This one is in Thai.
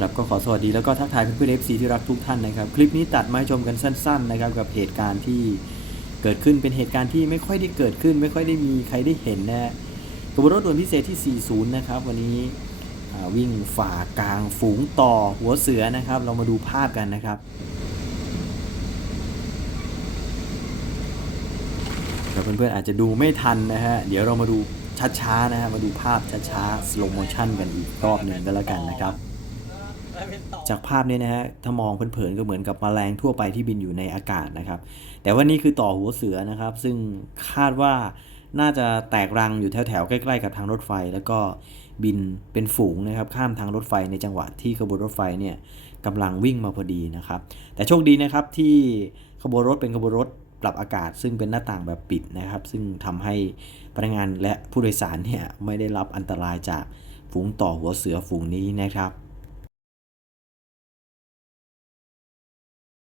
ครับก็ขอสวัสดีแล้วก็ทักทายเพื่อนๆ FC ที่รักทุกท่านนะครับ คลิปนี้ตัดมาชมกันสั้น ๆ นะครับ กับเหตุการณ์ที่เกิดขึ้นเป็นเหตุการณ์ที่ไม่ค่อยได้เกิดขึ้น ไม่ค่อยได้มีใครได้เห็นนะฮะขบวนรถด่วนพิเศษที่ 40 นะครับ วันนี้วิ่งฝ่ากลางฝูงต่อหัวเสือนะครับ เรามาดูภาพกันนะครับเพื่อนๆอาจจะดูไม่ทันนะฮะ เดี๋ยวเรามาดูช้าๆนะฮะ มาดูภาพช้าๆ slow motion กันอีกรอบหนึ่งก็แล้วกันนะครับ จากภาพนี้นะฮะถ้ามองเผินๆก็เหมือนกับแมลงทั่วไปที่บินอยู่ในอากาศนะครับ แต่ว่านี่คือต่อหัวเสือนะครับ ซึ่งคาดว่าน่าจะแตกรังอยู่แถวๆใกล้ๆกับทางรถไฟ แล้วก็บินเป็นฝูงนะครับ ข้ามทางรถไฟในจังหวะที่ขบวนรถไฟเนี่ยกำลังวิ่งมาพอดีนะครับ แต่โชคดีนะครับที่ขบวนรถเป็นขบวนรถปรับอากาศ ซึ่งเป็นหน้าต่างแบบปิดนะครับ ซึ่งทำให้พนักงานและผู้โดยสารเนี่ยไม่ได้รับอันตรายจากฝูงต่อหัวเสือฝูงนี้นะครับ